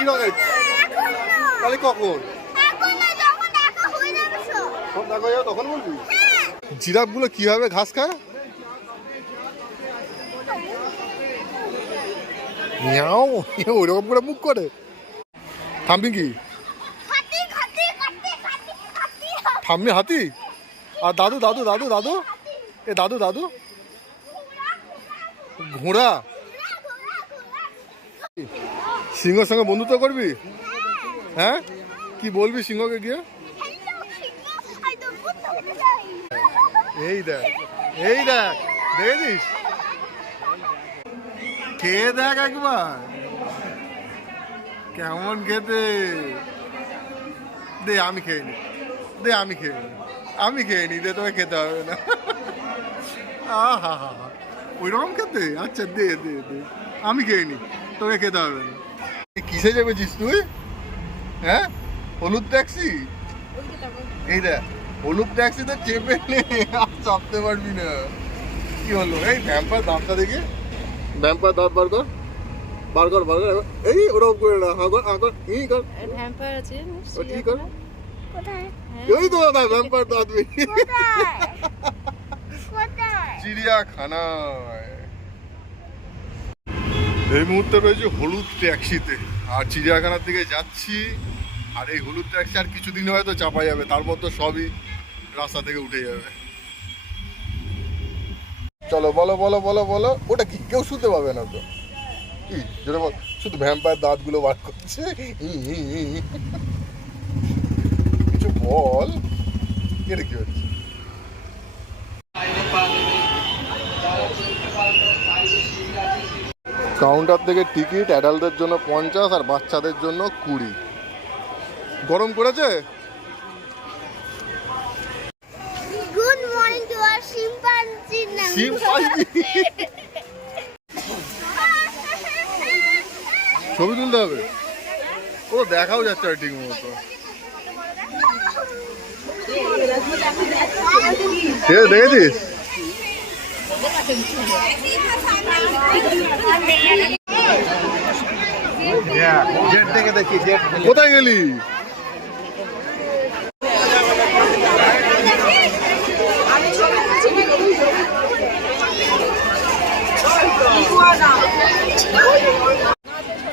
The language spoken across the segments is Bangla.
কি রঙের? তাহলে কখন? তখন বলবি? জিরাফ গুলো কিভাবে ঘাস খায়? ওইরকম করে মুখ করে। থামবি কি? থামবি হাতি? আর দাদু দাদু দাদু দাদু এ দাদু দাদু ঘোড়া। সিংহের সঙ্গে বন্ধুত্ব করবি? হ্যাঁ, কি বলবি সিংহকে গিয়ে? এই দেখ, এই দেখ, দেখেছিস? খেয়ে দেখ একবার কেমন খেতে। দে আমি খেয়ে নি, দে আমি খেয়ে নি, আমি খেয়ে নি, দে তোকে খেতে হবে না। আহা হা হা, ওই রকম খেতে? আচ্ছা দে দে দে, আমি খেয়ে নি, তোকে খেতে হবে না। কিসে চেপেছিস তুই? হ্যাঁ, হলুদ ট্যাক্সি? এই দেখ, হলুদ ট্যাক্সিতে চেপে নে, আর চাপতে পারবি না। কি হলো? এই ভ্যাম্পার দাঁতটা দেখে, ভ্যাম্পার দাঁত বার কর, বার কর, বার কর। এই ওরকম করে না, আগর আগর এই কর। ভ্যাম্পায়ার আছে ও ঠিক কর। কোথায়? এই তো দাদা ভ্যাম্পার দাঁত বেরিয়ে। কোথায়? কোথায়? চিড়িয়াখানায়। এই মুহূর্তে রয়েছে হলুদ ট্যাক্সিতে, আর চিড়িয়াখানার দিকে যাচ্ছি। আর এই হলুদ ট্যাক্সি আর কিছুদিন হয়তো চাপা যাবে, তারপর তো সবই রাস্তা থেকে উঠে যাবে। চলো বলো বলো বলো বলো। ওটা কি কেউ শুনতে পাবে না তো? কি যেটা বল, শুধু ভ্যাম্পায়ার দাঁতগুলো বার করছে। কিছু বল, এটা কি হচ্ছে? কাউন্টার থেকে টিকিট অ্যাডাল্টদের জন্য 50 আর বাচ্চাদের জন্য 20। গরম করেছে? Good morning to our chimpanzee না। শিম্পাঞ্জি ছবি তুলতে হবে? ও দেখাও যাচ্ছে আর ঠিক মতো। দেখেছিস? কোথায় গেলি?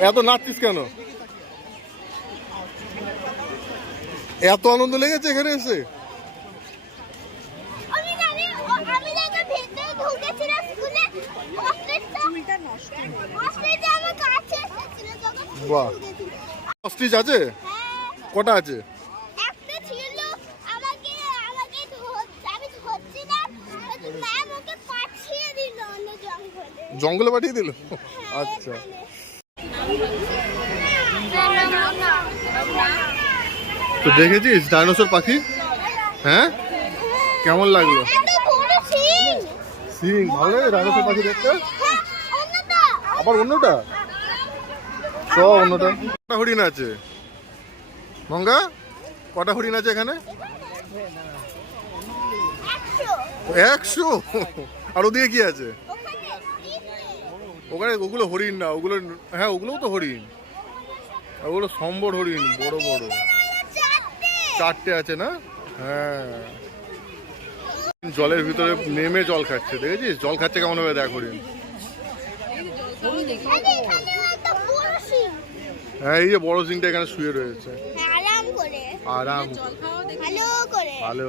এত নাচছিস কেন? এত আনন্দ লেগেছে এখানে এসে? আমি জানি, আমি যখন ভেতরে ঢুকেছিলাম স্কুলে, অস্ট্রিচ আমার কাছে এসেছিল যখন বাহ, ঢুকেছিল। অস্ট্রিচ আছে? হ্যাঁ, কটা আছে? একটা ছিল। আমাকে আমাকে আমি ধরছিলাম, ম্যাম ওকে পাঠিয়ে দিল অন্য জঙ্গলে। জঙ্গলে পাঠিয়ে দিল? আচ্ছা। তো দেখেছিস ডাইনোসর পাখি? হ্যাঁ, কেমন লাগলো? সিং ভালো লাগে ডাইনোসর পাখি দেখতে? আবার অন্যটা? তো অন্যটা কটা হরিণ আছে গঙ্গা? কটা হরিণ আছে এখানে? 100। আর ওদিকে কি আছে? ওখানে ওগুলো হরিণ না, ওগুলো হ্যাঁ ওগুলোও তো হরিণ। ওগুলো সম্বর হরিণ, বড় বড়। 4টে আছে না? হ্যাঁ, জলের ভিতরে নেমে জল খাচ্ছে, দেখেছিস? জল খাচ্ছে কেমন হবে দেখ হরিণ। হ্যাঁ, এই যে বড় সিংটা এখানে শুয়ে রয়েছে আরাম করে। ভালো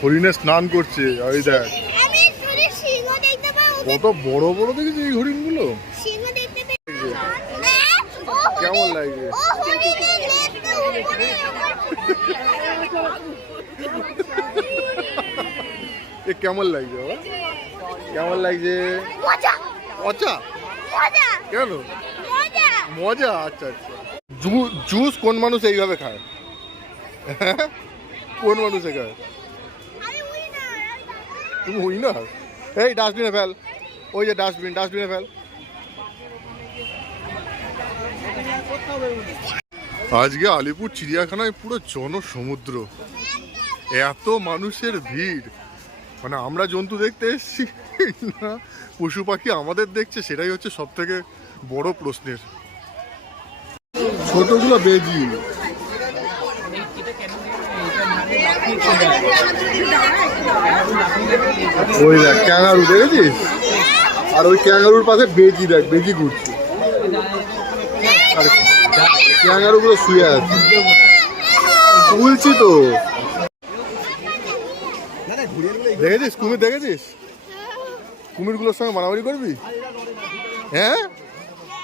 হরিণে স্নান করছে। ওই দেখ কত বড় বড়, দেখেছি এই হরিণ গুলো কেমন লাগছে? এ কেমন লাগছে? কেমন লাগছে? মজা? কেন মজা? আচ্ছা আচ্ছা। জুস কোন মানুষ এইভাবে খায়? কোন মানুষে খায়? তুমি উইনার? এই ডাস্টবিনে ফেল, ওই যে ডাস্টবিন, ডাস্টবিনে ফেল। আজকে আলিপুর চিড়িয়াখানায় পুরো জনসমুদ্র, এত মানুষের ভিড়। মানে আমরা জন্তু দেখতে এসেছি না পশু পাখি আমাদের দেখছে, সেটাই হচ্ছে সব থেকে বড় প্রশ্নের। ছোটগুলো বেজি। ওই দেখ ক্যাঙ্গারু দেখেছিস, আর ওই ক্যাঙ্গারুর পাশে বেজি, দেখ বেজি ঘুরছে, আর ক্যাঙ্গারু গুলো শুয়ে আছে। বলছি তো, দেখেছিস কুমির, দেখেছিস কুমিরগুলোর সঙ্গে মারামারি করবি? হ্যাঁ,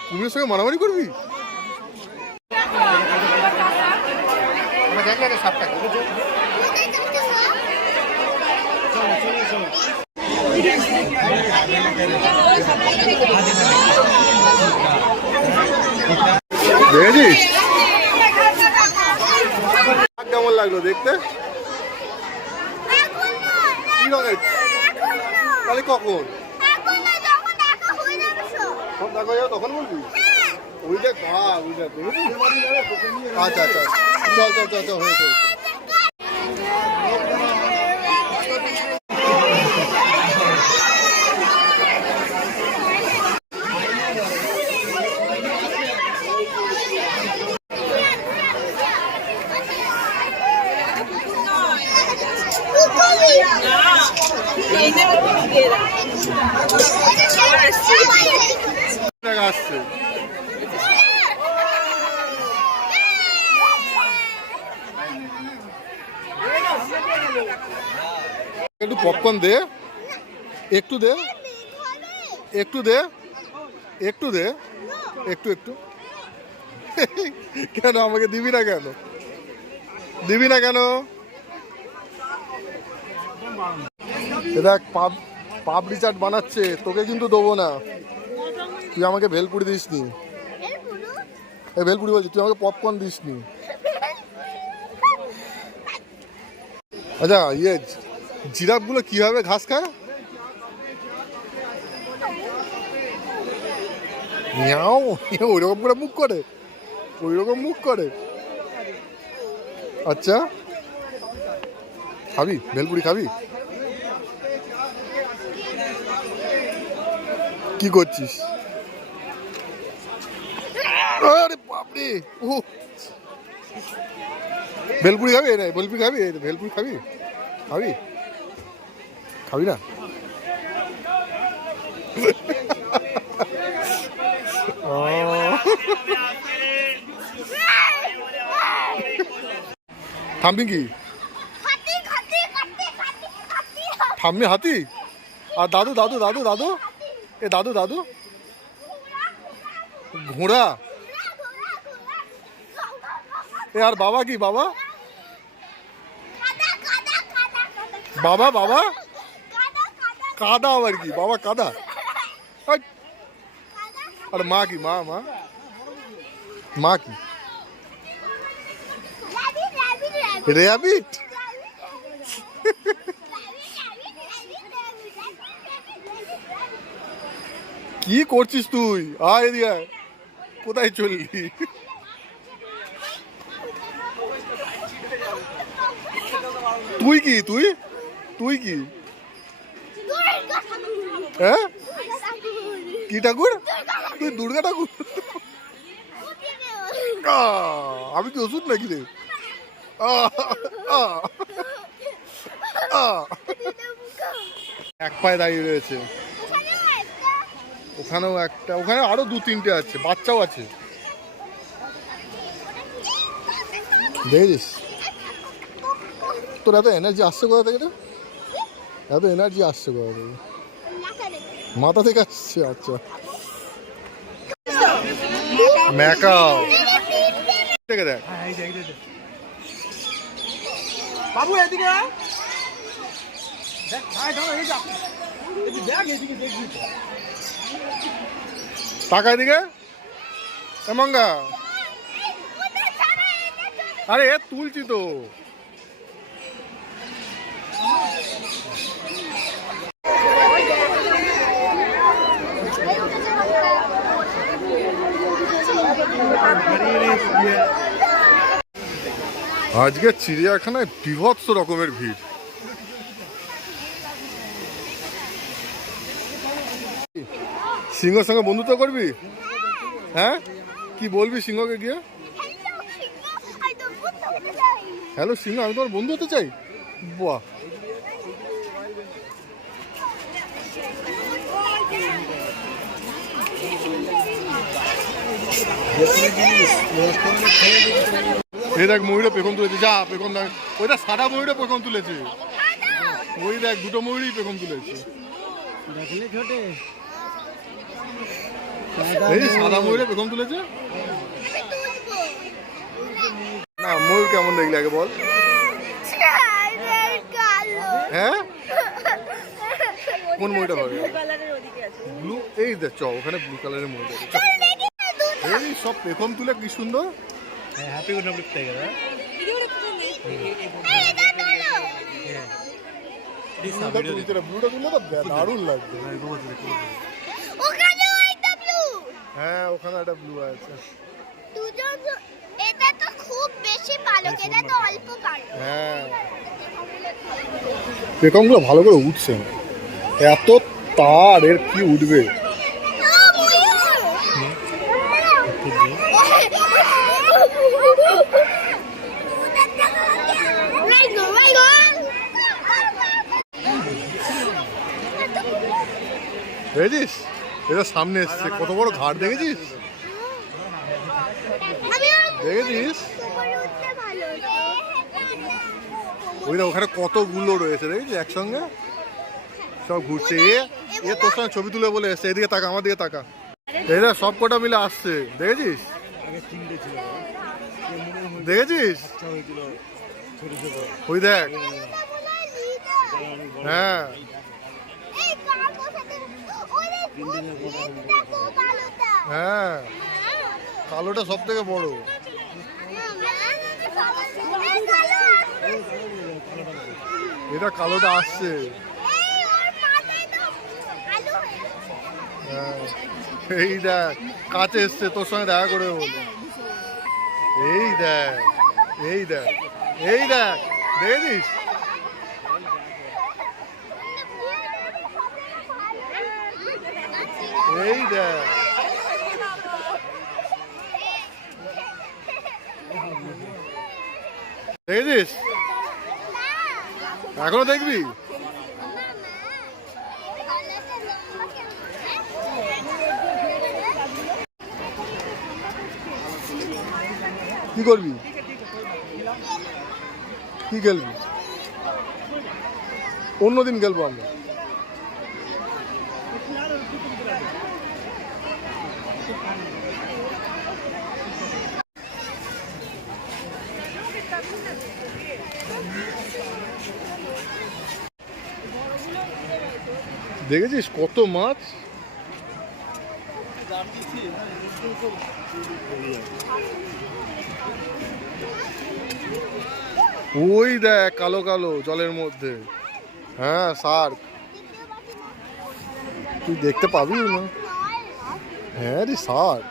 কুমিরের সঙ্গে মারামারি করবি? দেখেছিস কেমন লাগলো দেখতে? কি রঙের? তাহলে কখন সব দেখা যাবে তখন বলবি? ওই দেখ ওই দেখ, আচ্ছা আচ্ছা, চল চল চল চল, হয়ে চল। আসছে একটু পপকর্ন দে, একটু দে, একটু দে, একটু দে, একটু একটু। কেন আমাকে দিবি না কেন? দিবি না কেন? দেখ পাপড়ি চাট বানাচ্ছে, তোকে কিন্তু দেবো না। তুই আমাকে ভেলপুরি দিস নি। এই ভেলপুরি বলছি, তুই আমাকে পপকর্ন দিস নি। আচ্ছা জিরাফগুলো কিভাবে ঘাস খায়? ওইরকম করে মুখ করে, ওইরকম মুখ করে। আচ্ছা খাবি ভেলপুরি খাবি? কি করছিস? আরে বাপরে, ও ভেলপুরি খাবি? ভেলপুরি খাবি? ভেলপুরি খাবি? খাবি? খাবি না? থামবি কি? থামবি হাতি? আর দাদু দাদু দাদু দাদু, এ দাদু দাদু, ঘোড়া। এ আর বাবা কি? বাবা বাবা বাবা কাদা আবার কি? বাবা কাদা। আর মা কি? মা মা মা কি? র্যাবিট। কি করছিস তুই? আয় এদিকে, কোথায় চললি? তুই কি? তুই তুই কি? হ্যাঁ, কি ঠাকুর? তুই দুর্গা ঠাকুর? আমি কি ওষুধ নাকি রে? এক পায়ে দাঁড়িয়ে রয়েছে। ওখানেও একটা, ওখানে আরো দু তিনটে আছে, বাচ্চাও আছে। দেখেছিস? তোর এত এনার্জি আসছে কোথা থেকে রে? এত এনার্জি আসছে কোথা থেকে? মাথা থেকে আসছে। আচ্ছা, ম্যাকাও দেখে দেখ। বাবু এদিকে টাকা এদিকে, মঙ্গা। আরে তুলছি তো। আজকে চিড়িয়াখানায় বিভৎস রকমের ভিড়। সিংহের সঙ্গে বন্ধুত্ব করবি? হ্যাঁ, কি বলবি সিংহকে গিয়ে? খেতে চাই। হ্যালো সিংহ, আমি তোমার বন্ধু হতে চাই। বাহ, এই দেখ ময়ূরে পেখম তুলেছে, যা পেখম দেখ, ওইটা সাদা ময়ূরে পেখম তুলেছে, ওই দেখ দুটো ময়ূরই পেখম তুলেছে, দেখলে ছোটে এই যে সাদা ময়ূরে পেখম তুলেছে। আমি তুলবো। না ময়ূর কেমন দেখলি আগে বল। ছাড়ের কালো। হ্যাঁ কোন ময়ূরটা হবে? কালারের ওদিকে আছে। ব্লু, এই দেখ চ ওখানে ব্লু কালারের ময়ূর আছে। চ। চল দেখি না দুটো। এই সব পেখম তুলে কি সুন্দর। হ্যাপি গুড নাইট থেকে দাদা ব্লুটা তুললে তো দারুণ লাগবে। ওখানেও একটা ব্লু। হ্যাঁ ওখানে একটা ব্লু আছে। দুজন এটা তো খুব বেশি পালক, এটা তো অল্প পালক। হ্যাঁ পেখমগুলো ভালো করে উঠছে, এত তার এর কি উঠবে। দেখেছিস এটা সামনে এসছে, কত বড় ঘাট দেখেছিস, দেখেছিস ওইটা ওখানে কতগুলো রয়েছে দেখেছিস একসঙ্গে সব ঘুরছে। এ তোর সঙ্গে ছবি তুলে বলে এসছে, এদিকে তাকা, আমার দিকে তাকা, এরা সব কটা মিলে আসছে দেখেছিস, দেখেছিস ওই দেখ। হ্যাঁ হ্যাঁ কালোটা সব থেকে বড়। এটা কালোটা আসছে। হ্যাঁ এই দেখ কাছে এসছে তোর সঙ্গে দেখা করে বলে, এই দেখ এই দেখ এই দেখ দেখেছিস। এই দেখ দেখেছিস, এখনো দেখবি। কি করবি, কি খেলবি? অন্যদিন খেলবো আমরা। দেখেছিস কত মাছ, ওই দেখ কালো কালো জলের মধ্যে। হ্যাঁ শার্ক, তুই দেখতে পাবি না। হ্যাঁ রে শার্ক,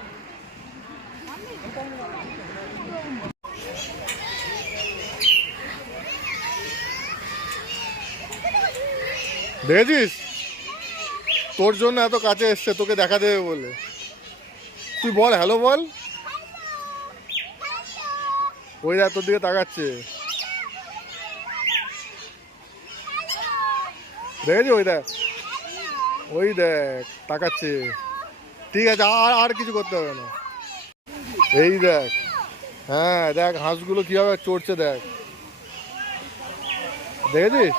দেখেছিস তোর জন্য এত কাছে এসছে তোকে দেখা দেবে বলে। তুই বল হ্যালো বল, ওই দেখ তোর দিকে তাকাচ্ছে, দেখেছি ওই দেখ, ওই দেখ তাকাচ্ছে। ঠিক আছে আর আর কিছু করতে হবে না। এই দেখ, হ্যাঁ দেখ হাঁসগুলো কিভাবে চড়ছে দেখ, দেখেছিস।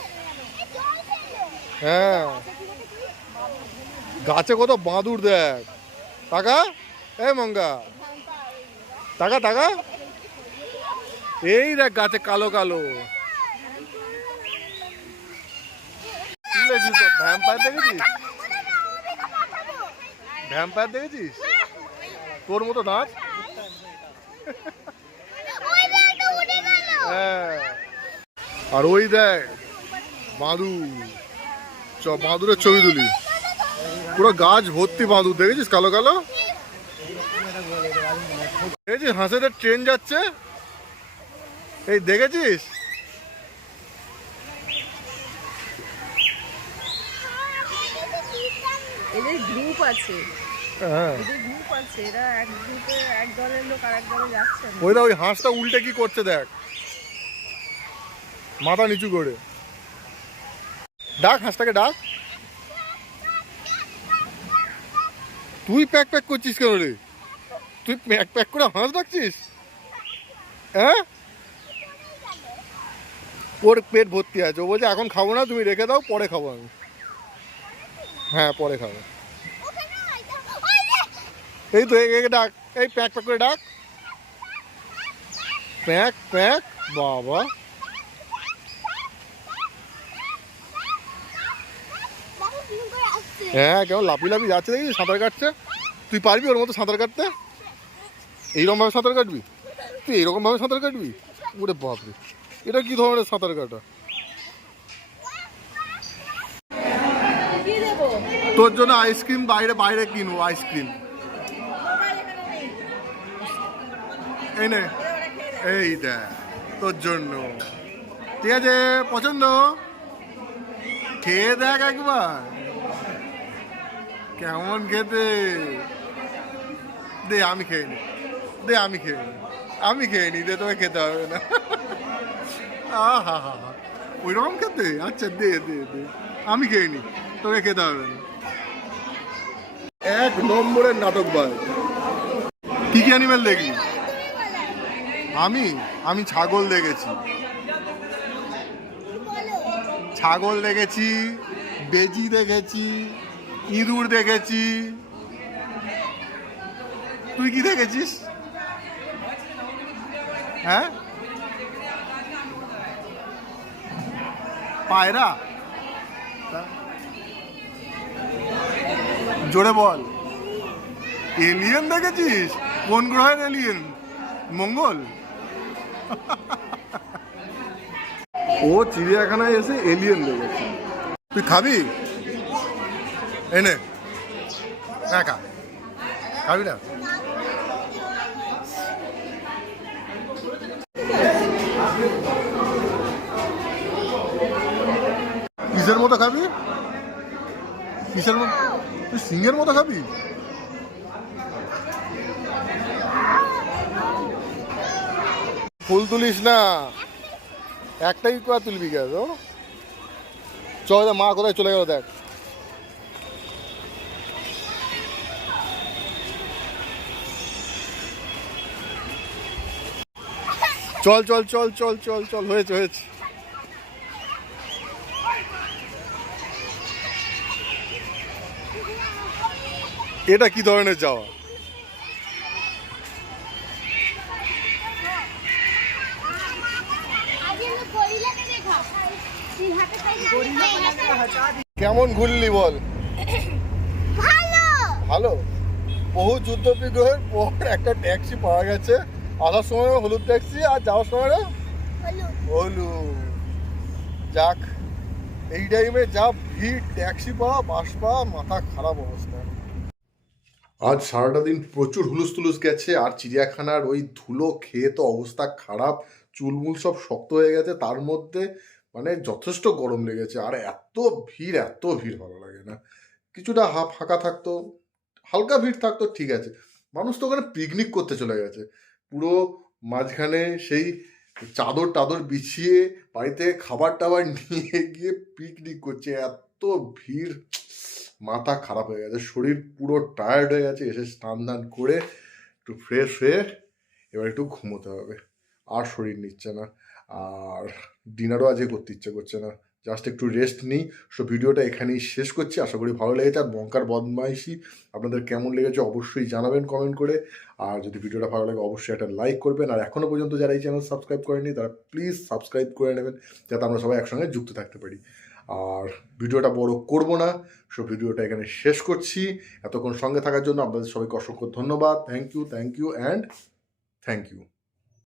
হ্যাঁ গাছে কত বাঁদুর দেখ, টাকা এই মঙ্গা টাকা টাকা, এই দেখ গাছে কালো কালো। ভ্যাম্পায়ার দেখেছিস, ভ্যাম্পায়ার দেখেছিস তোর মতো নাচ। হ্যাঁ আর ওই দেখ বাঁদুর, বাঁদুরের ছবি তুলি, পুরো গাছ ভর্তি বাঁদুর দেখেছিস কালো কালো। দেখেছিস হাঁসেদের ট্রেন যাচ্ছে, এই দেখেছিস। এদের গ্রুপ আছে, হ্যাঁ গ্রুপ আছে, এরা এক গ্রুপে এক দলের লোক আর এক দলে যাচ্ছে না। ওই ওই হাঁসটা উল্টে কি করছে দেখ, মাথা নিচু করে। ডাক হাঁসটাকে ডাক। তুই প্যাক প্যাক করছিস কেন রে? তুই প্যাক প্যাক করে হাঁস ডাকছিস? হ্যাঁ, ওর পেট ভর্তি আছে, ও বলছে এখন খাবো না, তুমি রেখে দাও, পরে খাবো আমি। হ্যাঁ পরে খাবো। এই তো একে ডাক, এই প্যাক প্যাক করে ডাক, প্যাক প্যাক। বাবা হ্যাঁ, কেমন লাফি লাফি যাচ্ছে দেখি, সাঁতার কাটছে। তুই পারবি ওর মতো সাঁতার কাটতে? এইরকমভাবে সাঁতার কাটবি? তুই এইরকমভাবে সাঁতার কাটবি? ওরে বাপরে, এটা কি ধরনের সাঁতার কাটা? তোর জন্য আইসক্রিম বাইরে বাইরে কিনবো, আইসক্রিম। এই নে, এই দেখ তোর জন্য, ঠিক আছে? পছন্দ? খেয়ে দেখ একবার কেমন খেতে। দে আমি খেয়ে নি, দে আমি খেয়ে নি, আমি খেয়ে নি, দে তোকে খেতে হবে না। আহা হা হা, ওই রকম খেতে? আচ্ছা দে দে দে, আমি খেয়ে নি, তোকে খেতে হবে না। এক নম্বরের নাটক ভাই। কি কি অ্যানিমেল দেখলি? আমি আমি ছাগল দেখেছি, ছাগল দেখেছি, বেজি দেখেছি, ইঁদুর দেখেছি। তুই কি দেখেছিস? হ্যাঁ, পায়রা? জোরে বল। এলিয়েন দেখেছিস? কোন গ্রহের এলিয়েন? মঙ্গল? ও চিড়িয়াখানায় এসে এলিয়েন দেখেছে। তুই খাবি? এনে হ্যাঁ খা, খাবি না? কিসের মতো খাবি? কিসের মতো? তুই সিংহের মতো খাবি? ফুল তুলিস না, একটাই করে তুলবি কেন? চল, মা কোথায় চলে গেল দেখ। চল চল চল চল চল চল, হয়েছে হয়েছে। এটা কি ধরনের যাওয়া? কেমন ঘুরলি বল? ভালো। বহু যুদ্ধ বিগ্রহের পর একটা ট্যাক্সি পাওয়া গেছে। আসার সময় হলুদ ট্যাক্সি, আর যাওয়ার সময় হলুদ। যাক, এই টাইমে যা ভিড়, ট্যাক্সি পাওয়া, বাস পাওয়া, মাথা খারাপ অবস্থা। আজ সারাটা দিন প্রচুর হুলুস তুলুস গেছে, আর চিড়িয়াখানার ওই ধুলো খেয়ে তো অবস্থা খারাপ, চুলমুল সব শক্ত হয়ে গেছে। তার মধ্যে মানে যথেষ্ট গরম লেগেছে, আর এত ভিড়, এত ভিড় ভালো লাগে না। কিছুটা ফাঁকা থাকতো, হালকা ভিড় থাকতো, ঠিক আছে। মানুষ তো ওখানে পিকনিক করতে চলে গেছে, পুরো মাঝখানে সেই চাদর টাদর বিছিয়ে বাড়িতে খাবার টাবার নিয়ে গিয়ে পিকনিক করছে। এত ভিড়, মাথা খারাপ হয়ে গেছে, শরীর পুরো টায়ার্ড হয়ে গেছে। এসে স্নান দান করে একটু ফ্রেশ হয়ে এবার একটু ঘুমোতে হবে, আর শরীর নিচ্ছে না, আর ডিনারও আজকে করতে ইচ্ছে করছে না। জাস্ট একটু রেস্ট নিই। সো ভিডিওটা এখানেই শেষ করছি, আশা করি ভালো লেগেছে। আর বঙ্কার বদমাইশি আপনাদের কেমন লেগেছে অবশ্যই জানাবেন কমেন্ট করে। আর যদি ভিডিওটা ভালো লাগে অবশ্যই একটা লাইক করবেন, আর এখনও পর্যন্ত যারা এই চ্যানেল সাবস্ক্রাইব করেনি তারা প্লিজ সাবস্ক্রাইব করে নেবেন, যাতে আমরা সবাই একসঙ্গে যুক্ত থাকতে পারি। আর ভিডিওটা বড় করব না, সো ভিডিওটা এখানে শেষ করছি। এতক্ষণ সঙ্গে থাকার জন্য আপনাদের সবাইকে অসংখ্য ধন্যবাদ। Thank you and thank you.